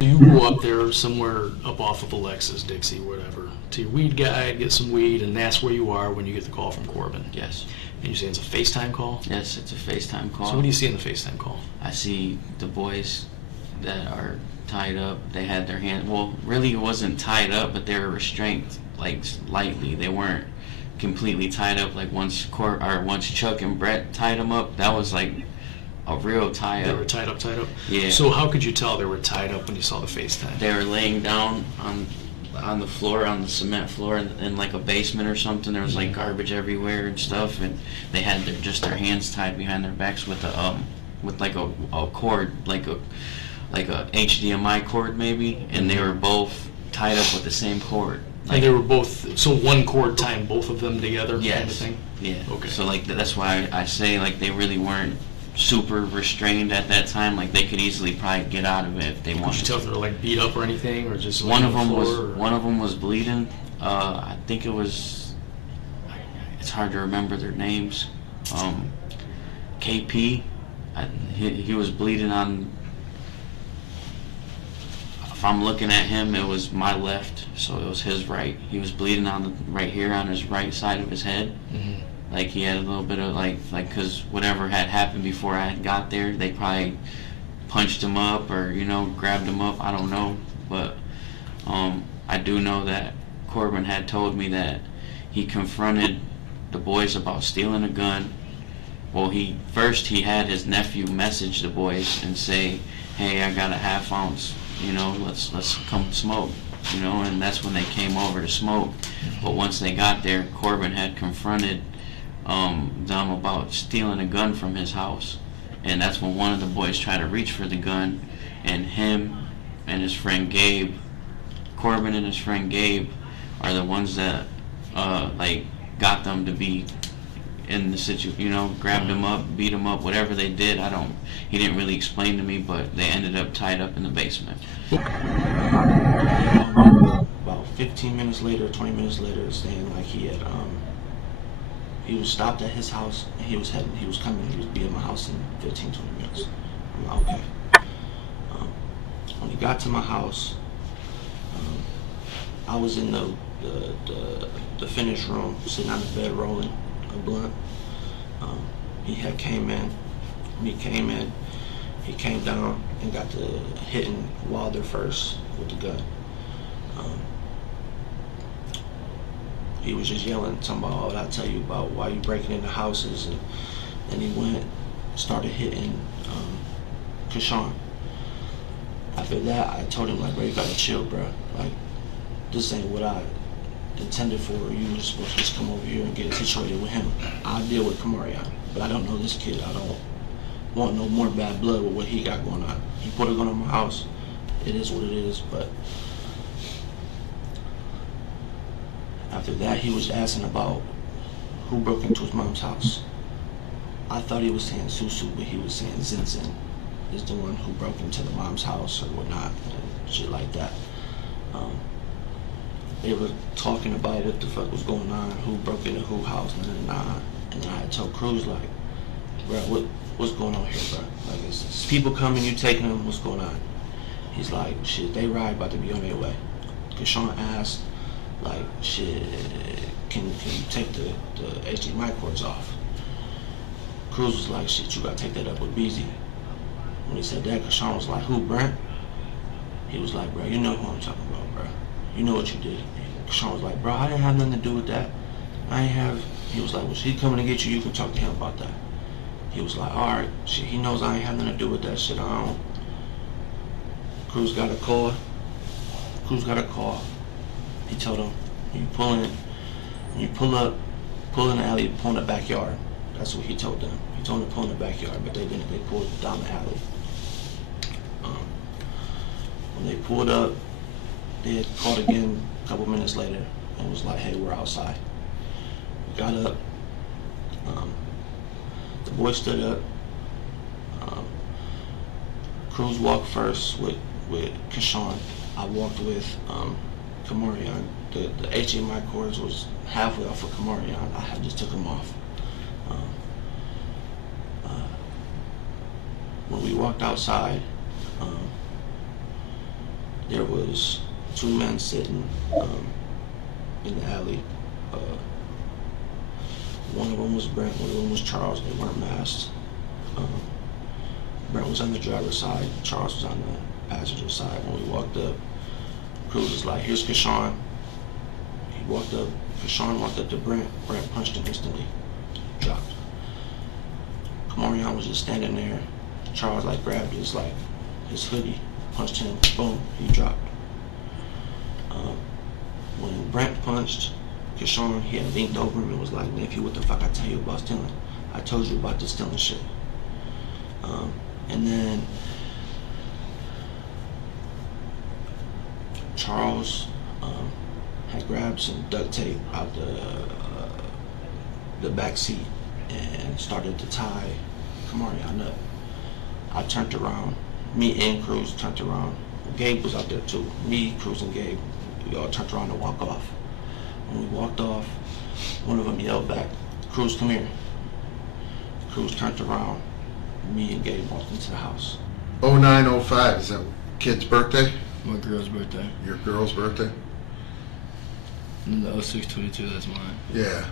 You go up there somewhere up off of Alexis, Dixie, whatever, to your weed guy, get some weed, and that's where you are when you get the call from Corbin. Yes. And you say it's a FaceTime call? Yes, it's a FaceTime call. So what do you see in the FaceTime call? I see the boys that are tied up. They had their hand. Well, really, it wasn't tied up, but they were restrained, like lightly. They weren't completely tied up. Like once Chuck and Brett tied them up, that was like a real tie up. They were tied up. Yeah. So how could you tell they were tied up when you saw the FaceTime? They were laying down on the floor, on the cement floor, in like a basement or something. There was like garbage everywhere and stuff, and they had their hands tied behind their backs with like a cord, like a HDMI cord maybe, and they were both tied up with the same cord. Like, and they were both, so one cord tying both of them together, yes, kind of thing? Yeah. Okay. So like that's why I say like they really weren't super restrained at that time. Like they could easily probably get out of it if they wanted. Could you tell if they were like beat up or anything, or just one of them was bleeding. I think it was. It's hard to remember their names. KP. He was bleeding on. If I'm looking at him, it was my left, so it was his right. He was bleeding right here on his right side of his head. Mm-hmm. Like he had a little bit of like because whatever had happened before I had got there, they probably punched him up or grabbed him up. I don't know, but I do know that Corbin had told me that he confronted the boys about stealing a gun. Well, he had his nephew message the boys and say, "Hey, I got a half ounce. Let's come smoke." And that's when they came over to smoke. But once they got there, Corbin had confronted them about stealing a gun from his house, and that's when one of the boys tried to reach for the gun, and him and his friend Gabe, Corbin and his friend Gabe, are the ones that got them to be in the situation, grabbed him up, beat him up, whatever they did. He didn't really explain to me, but they ended up tied up in the basement. About 15 minutes later, 20 minutes later, saying like he was stopped at his house and he was coming, he was be at my house in 15, 20 minutes. I'm like, okay. When he got to my house, I was in the finish room, sitting on the bed rolling a blunt. He came in. When he came in, he came down and got to hitting Wilder first with the gun. He was just yelling, talking about, "Oh, what I tell you about why you breaking into houses," and then he started hitting Kyshwan. After that, I told him, like, "Bro, you gotta chill, bro. Like, this ain't what I intended for. You were supposed to just come over here and get situated with him. I'll deal with Kamarian, but I don't know this kid. I don't want no more bad blood with what he got going on. He put a gun on my house. It is what it is." But after that, he was asking about who broke into his mom's house. I thought he was saying Susu, but he was saying Zinzin is the one who broke into the mom's house or whatnot, and shit like that. They were talking about what the fuck was going on, who broke into who house, and then I told Cruz, like, "Bro, what's going on here, bro? Like, it's people coming, you taking them, what's going on?" He's like, "Shit, they ride about to be on their way." Kyshwan asked, like, "Shit, can you take the HDMI cords off?" Cruz was like, "Shit, you gotta take that up with BZ." When he said that, Kyshwan was like, "Who, Brent?" He was like, "Bro, you know who I'm talking about, bro. You know what you did." Kyshwan was like, "Bro, I didn't have nothing to do with that. I ain't have." He was like, "Well, she's coming to get you. You can talk to him about that." He was like, "All right, shit, he knows I ain't have nothing to do with that shit. I don't." Cruz got a call. He told him, when you pull in the alley, pull in the backyard. That's what he told them. He told them to pull in the backyard, but they didn't. They pulled down the alley. When they pulled up, they had called again a couple minutes later and was like, "Hey, we're outside." We got up. The boy stood up. Cruz walked first with Kyshwan. I walked with Kamarian. The HDMI cords was halfway off of Kamarian. I just took them off. When we walked outside, there was 2 men sitting in the alley. One of them was Brent, one of them was Charles. They weren't masked. Brent was on the driver's side, Charles was on the passenger side. When we walked up, Cruz was like, "Here's Kyshwan." He walked up, Kyshwan walked up to Brent. Brent punched him instantly, dropped. Kamarion was just standing there. Charles like grabbed his hoodie, punched him, boom, he dropped. When Brent punched Kyshwan, he had leaned over him and was like, "Nephew, what the fuck I tell you about stealing? I told you about the stealing shit." And then Charles had grabbed some duct tape out the back seat and started to tie Kamarion up. I turned around. Me and Cruz turned around. Gabe was out there too. Me, Cruz, and Gabe. We all turned around to walk off. When we walked off, one of them yelled back, "Cruz, come here." Cruz turned around. Me and Gabe walked into the house. 0905, is that kid's birthday? My girl's birthday. Your girl's birthday? And the 0622, that's mine. Yeah.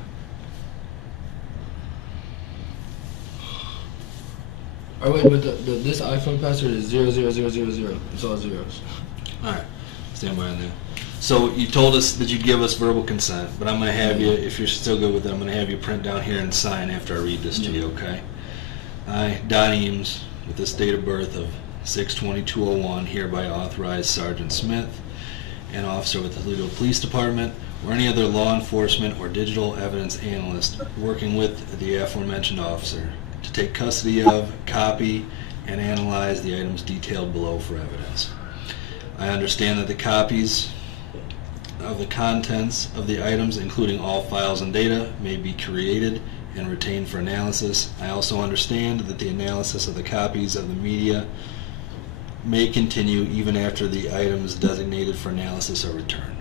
Oh wait, but this iPhone password is 00000. It's all zeros. All right, stand by on that. So you told us that you give us verbal consent, but I'm going to have you, if you're still good with it, I'm going to have you print down here and sign after I read this to you, okay? I, Don Eames, with this date of birth of 6/22/01, hereby authorize Sergeant Smith, an officer with the Toledo Police Department, or any other law enforcement or digital evidence analyst working with the aforementioned officer, to take custody of, copy, and analyze the items detailed below for evidence. I understand that the copies of the contents of the items, including all files and data, may be created and retained for analysis. I also understand that the analysis of the copies of the media may continue even after the items designated for analysis are returned.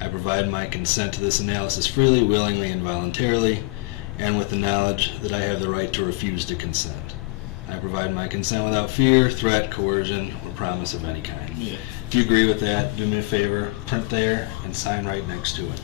I provide my consent to this analysis freely, willingly, and voluntarily, and with the knowledge that I have the right to refuse to consent. I provide my consent without fear, threat, coercion, or promise of any kind. Yeah. If you agree with that, do me a favor, print there and sign right next to it.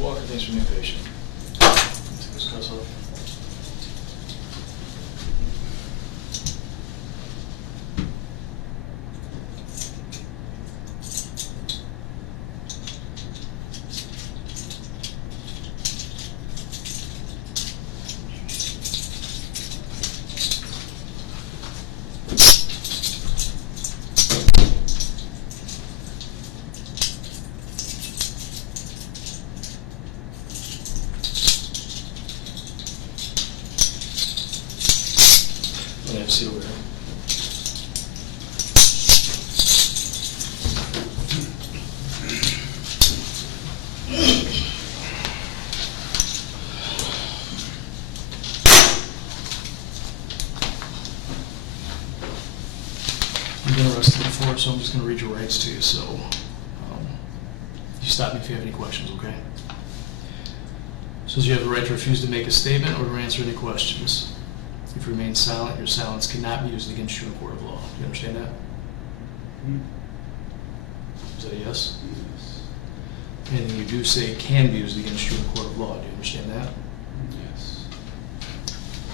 Walker, thanks for being patient. Take this cuss off. Have a seat over here. You've been arrested before, so I'm just going to read your rights to you. So, you stop me if you have any questions, okay? So you have the right to refuse to make a statement or to answer any questions. If you remain silent, your silence cannot be used against you in a court of law. Do you understand that? Is that a yes? Yes. Anything you do say can be used against you in a court of law. Do you understand that? Yes.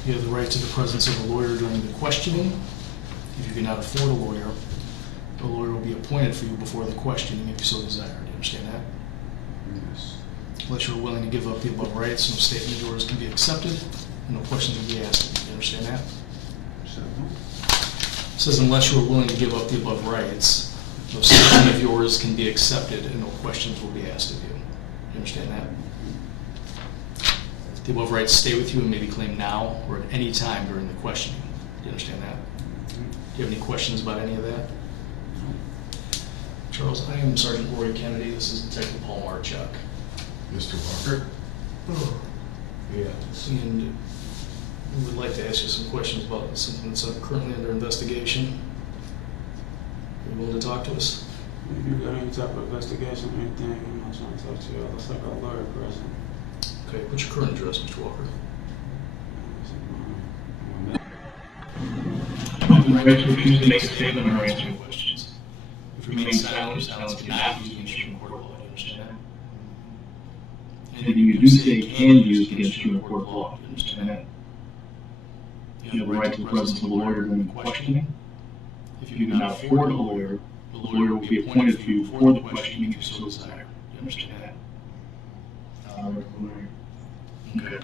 You have the right to the presence of a lawyer during the questioning. If you cannot afford a lawyer will be appointed for you before the questioning if you so desire. Do you understand that? Yes. Unless you're willing to give up the above rights, no statement of yours can be accepted, and no questions can be asked. Do you understand that? It says unless you are willing to give up the above rights, no statement of yours can be accepted and no questions will be asked of you. You understand that? The above rights stay with you and may be claimed now or at any time during the questioning. Do you understand that? Do you have any questions about any of that? Charles, I am Sergeant Rory Kennedy. This is Detective Paul Marchuk. Mr. Walker? Yeah. And we would like to ask you some questions about something that's currently under investigation. Are you willing to talk to us? If you got any type of investigation or anything, I'm not trying to talk to you. Looks like our lawyer present. Okay, what's your current address, Mr. Walker? The right to refuse to make a statement or answer any questions. If you remain silent, silence cannot be used against you in court of law. Do you understand that? Anything you do say can be used against you in court of law. Do you understand that? You have the right to the presence of a lawyer during the questioning. If you do not afford a lawyer, the lawyer will be appointed for you for the questioning if you so desire. Do you understand that? Lawyer. Okay.